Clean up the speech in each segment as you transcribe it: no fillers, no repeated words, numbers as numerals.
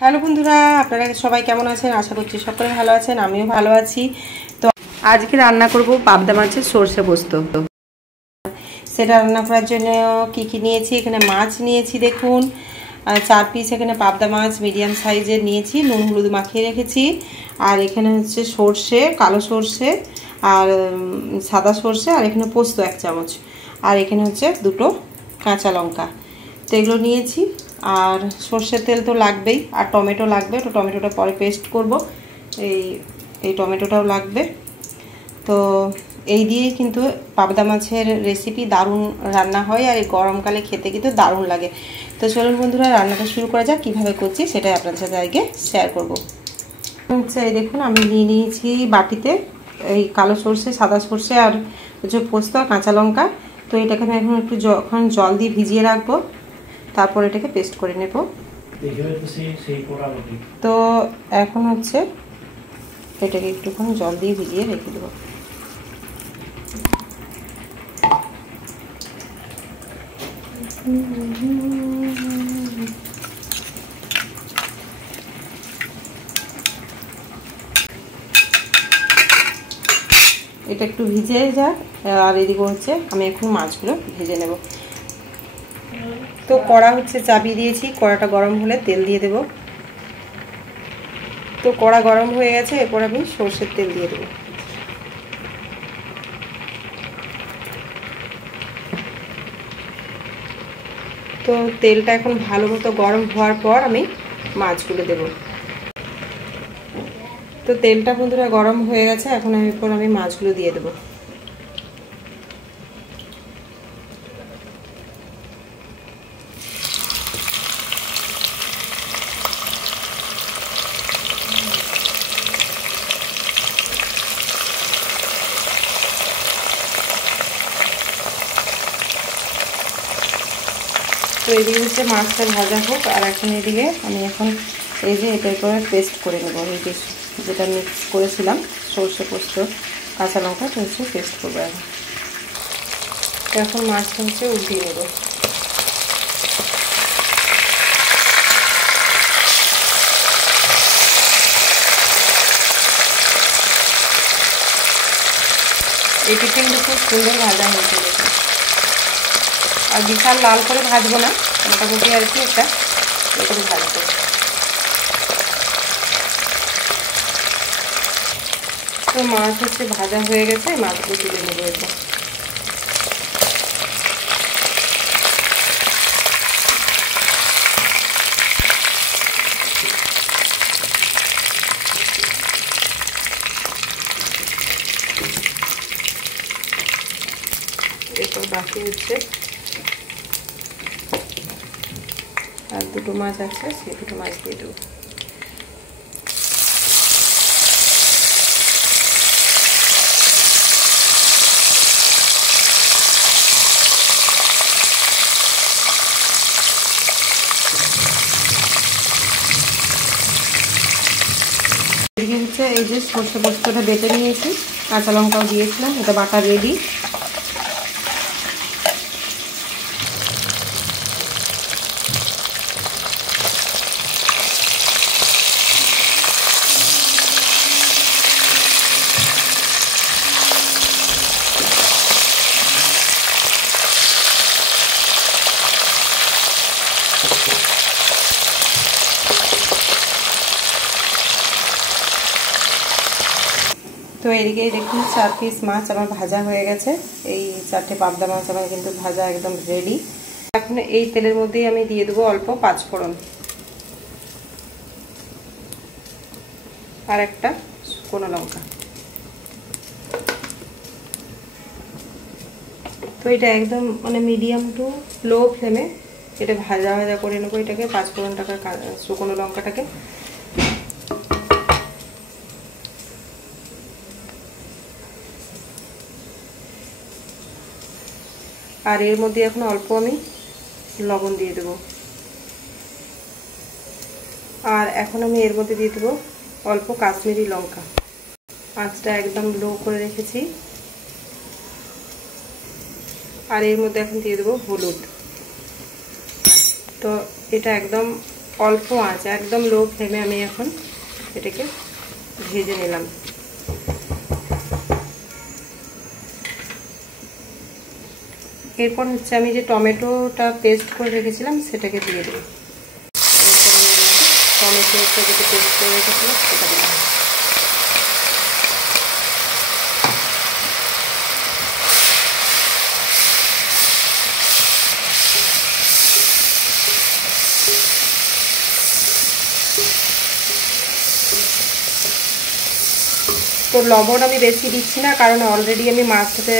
Hello বন্ধুরা, আপনারা সবাই কেমন আছেন? আশা করছি সকলে ভালো আছেন, আমিও ভালো আছি। তো আজকে রান্না করব পাবদা মাছের সরষে পোস্ত। সেটা রান্না করার জন্য কি কি নিয়েছি, এখানে মাছ নিয়েছি দেখুন, 4 পিস এখানে পাবদা মাছ মিডিয়াম সাইজের নিয়েছি, নুন হলুদ মাখিয়ে রেখেছি। আর এখানে হচ্ছে সর্ষে, কালো সর্ষে আর সাদা সর্ষে, আর এখানে পোস্ত 1 চামচ, আর এখানে হচ্ছে 2টো কাঁচা লঙ্কা। তো এগুলো নিয়েছি। আর সর্ষের তেল তো লাগবেই, আর টমেটো লাগবে, তো টমেটোটা পরে পেস্ট করব। এই টমেটোটাও লাগবে। তো এই দিয়েই কিন্তু পাবদা মাছের রেসিপি দারুণ রান্না হয়, আর এই গরমকালে খেতে কিন্তু দারুণ লাগে। তো চলুন বন্ধুরা, রান্নাটা শুরু করা যাক। কীভাবে করছি সেটাই আপনাদের সাথে আজকে শেয়ার করব। আচ্ছা, এই দেখুন আমি নিয়ে নিয়েছি বাটিতে এই কালো সর্ষে, সাদা সর্ষে আর হচ্ছে পোস্ত আর কাঁচা লঙ্কা। তো এটাকে আমি এখন একটু যখন জল দিয়ে ভিজিয়ে রাখবো, তারপর এটাকে পেস্ট করে নেব। তো এখন হচ্ছে এটাকে একটুখানি জল দিয়ে ভিজিয়ে রেখে দেবো। এটা একটু ভিজে যাক, আর এদিকে হচ্ছে আমি এখন মাছগুলো ভেজে নেব। তো কড়া হচ্ছে চাপিয়ে দিয়েছি, কড়াটা গরম হলে তেল দিয়ে দেব। তো কড়া গরম হয়ে গেছে, এরপর আমি সর্ষের তেল দিয়ে দেব। তো তেলটা এখন ভালো মতো গরম হওয়ার পর আমি মাছগুলো দেব। তো তেলটা বন্ধুরা গরম হয়ে গেছে, এখন এরপর আমি মাছগুলো দিয়ে দেব। তো এদিকে হচ্ছে মাছটা ভাজা হোক, আর এখন এদিকে আমি এখন এই যে এটা করে পেস্ট করে নেবো। এই যেটা মিক্স করেছিলাম সর্ষে পোস্ত কাঁচা লঙ্কা, তো হচ্ছে পেস্ট করবো। এখন মাছটা হচ্ছে উল্টিয়ে নেবো। এই কিন্তু খুব সুন্দর ভাজা হয়েছে দেখুন। আর বিশাল লাল করে ভাজবো না, মোটামুটি আর কি একটা এরকম ভাজবো। তো মাছ হচ্ছে ভাজা হয়ে গেছে, মাছগুলো তুলে নেবো। এরপর বাকি হচ্ছে আর 2টো মাছ আছে, সেই 2টো মাছ দিয়ে দেবো। এদিকে হচ্ছে এই যে সর্ষে পোস্তটা বেটে নিয়েছি, কাঁচা লঙ্কাও দিয়েছিলাম, এটা বাটা রেডি। তো এদিকে দেখুন 4 পিস মাছ আমার ভাজা হয়ে গেছে। এই 4টে পাবদা মাছ আমার কিন্তু ভাজা একদম রেডি। এখন এই তেলের মধ্যেই আমি দিয়ে দেবো অল্প 5 ফোড়ন আর একটা শুকনো লঙ্কা। তো এটা একদম মানে মিডিয়াম টু লো ফ্লেমে এটা ভাজা ভাজা করে নেবো। এটাকে 5 ফোড়নটাকে, শুকনো লঙ্কাটাকে। আর এর মধ্যে এখন অল্প আমি লবণ দিয়ে দেবো। আর এখন আমি এর মধ্যে দিয়ে দেবো অল্প কাশ্মীরি লঙ্কা। আঁচটা একদম লো করে রেখেছি। আর এর মধ্যে এখন দিয়ে দেবো হলুদ। তো এটা একদম অল্প আঁচ, একদম লো ফ্লেমে আমি এখন এটাকে ভেজে নিলাম। এরপর হচ্ছে আমি যে টমেটোটা পেস্ট করে রেখেছিলাম সেটাকে দিয়ে দেবো। টমেটোটা যেটা পেস্ট করে রেখেছিলাম সেটা দিলাম। তো লবণ আমি বেশি দিচ্ছি না, কারণ অলরেডি আমি মাছটাতে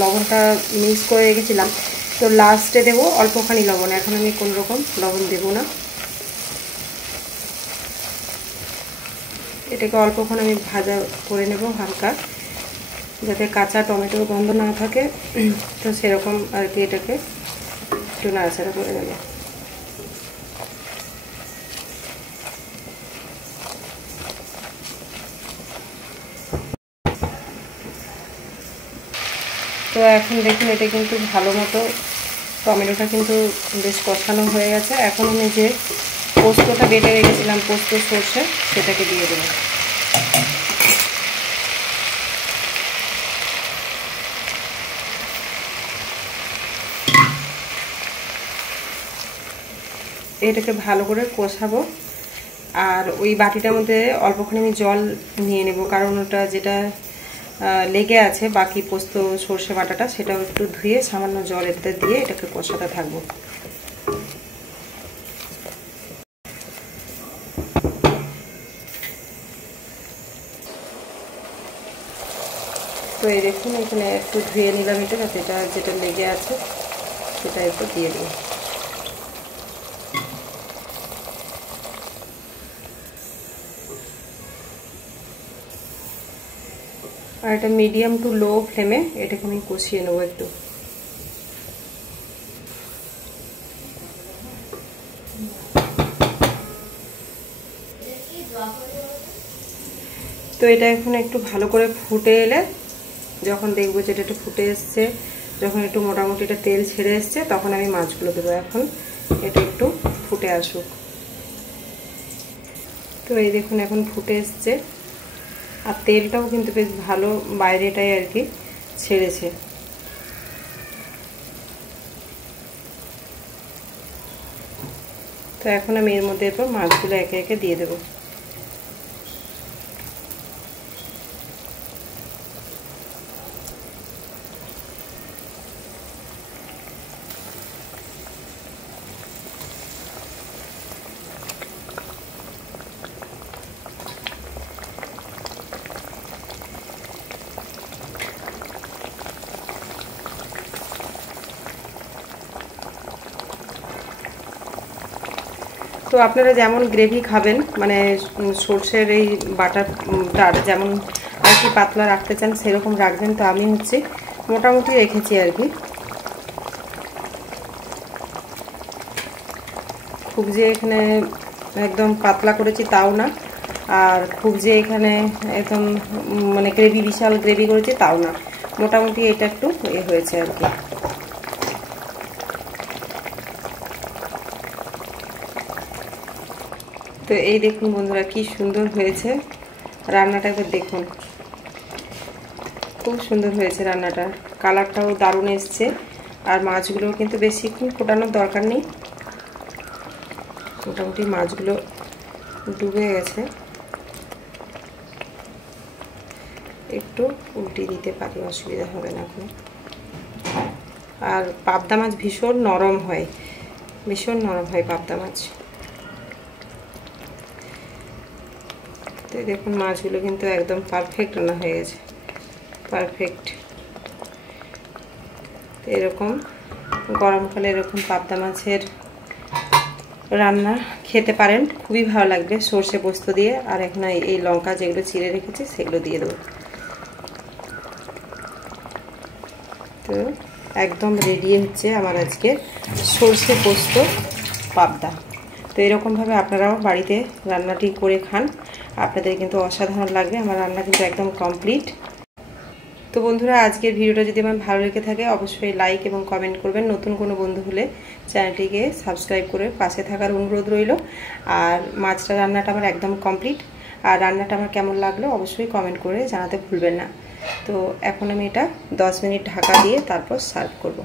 লবণটা মিক্স করে রেখেছিলাম। তো লাস্টে দেবো অল্পখানি লবণ, এখন আমি কোনো রকম লবণ দেবো না। এটাকে অল্পক্ষণ আমি ভাজা করে নেব হালকা, যাতে কাঁচা টমেটোর গন্ধ না থাকে। তো সেরকম আর কি এটাকে একটু নাড়াচাড়া করে নেব। তো এখন দেখুন এটা কিন্তু ভালো মতো টমেটোটা কিন্তু বেশ কষানো হয়ে গেছে। এখন আমি যে পোস্তটা বেটে রেখেছিলাম, পোস্ত সর্ষে, সেটাকে দিয়ে দেবো। এটাকে ভালো করে কষাবো। আর ওই বাটিটার মধ্যে অল্পখানি আমি জল নিয়ে নেব, কারণ ওটা যেটা লেগে আছে বাকি পোস্ত সর্ষে বাটাটা, সেটাও একটু ধুয়ে সামান্য জল এতে দিয়ে এটাকে কষাতে থাকবো। তো এই দেখুন এখানে একটু ধুয়ে নিলাম এটা, যাতে এটা যেটা লেগে আছে সেটা একটু দিয়ে দিই। আর এটা মিডিয়াম টু লো ফ্লেমে এটাকে আমি কষিয়ে নেবো একটু। তো এটা এখন একটু ভালো করে ফুটে এলে, যখন দেখবো যে এটা একটু ফুটে এসছে, যখন একটু মোটামুটি এটা তেল ছেড়ে এসছে, তখন আমি মাছগুলো দেবো। এখন এটা একটু ফুটে আসুক। তো এই দেখুন এখন ফুটে এসছে, আর তেলটাও কিন্তু বেশ ভালো বাইরেটাই আর কি ছেড়েছে। তো এখন আমি এর মধ্যে এরপর মাছগুলো একে একে দিয়ে দেবো। তো আপনারা যেমন গ্রেভি খাবেন, মানে সর্ষের এই বাটারটা যেমন আর কি পাতলা রাখতে চান সেরকম রাখবেন। তো আমি হচ্ছে মোটামুটি রেখেছি আর কি, খুব যে এখানে একদম পাতলা করেছি তাও না, আর খুব যে এখানে একদম মানে গ্রেভি বিশাল গ্রেভি করেছি তাও না, মোটামুটি এটা একটু হয়েছে আর কি। তো এই দেখুন বন্ধুরা কি সুন্দর হয়েছে রান্নাটা, একবার দেখুন খুব সুন্দর হয়েছে রান্নাটা, কালারটাও দারুণ এসছে। আর মাছগুলো কিন্তু বেশিক্ষণ ফোটানোর দরকার নেই, মোটামুটি মাছগুলো ডুবে গেছে। একটু উল্টে দিতে পারি, অসুবিধা হবে না এখন। আর পাবদা মাছ ভীষণ নরম হয়, ভীষণ নরম হয় পাবদা মাছ। তো দেখুন মাছগুলো কিন্তু একদম পারফেক্ট রান্না হয়ে গেছে, পারফেক্ট। এরকম গরমকালে এরকম পাবদা মাছের রান্না খেতে পারেন, খুবই ভালো লাগবে সর্ষে পোস্ত দিয়ে। আর এখন এই লঙ্কা যেগুলো চিড়ে রেখেছি সেগুলো দিয়ে দেবো। তো একদম রেডি হচ্ছে আমার আজকে সর্ষে পোস্ত পাবদা। তো এরকমভাবে আপনারাও বাড়িতে রান্নাটি করে খান, আপনাদের কিন্তু অসাধারণ লাগবে। আমার রান্না কিন্তু একদম কমপ্লিট। তো বন্ধুরা আজকের ভিডিওটা যদি আমার ভালো লেগে থাকে অবশ্যই লাইক এবং কমেন্ট করবেন। নতুন কোনো বন্ধু হলে চ্যানেলটিকে সাবস্ক্রাইব করে পাশে থাকার অনুরোধ রইল। আর মাছটা রান্নাটা আমার একদম কমপ্লিট। আর রান্নাটা আমার কেমন লাগলো অবশ্যই কমেন্ট করে জানাতে ভুলবেন না। তো এখন আমি এটা 10 মিনিট ঢাকা দিয়ে তারপর সার্ভ করব।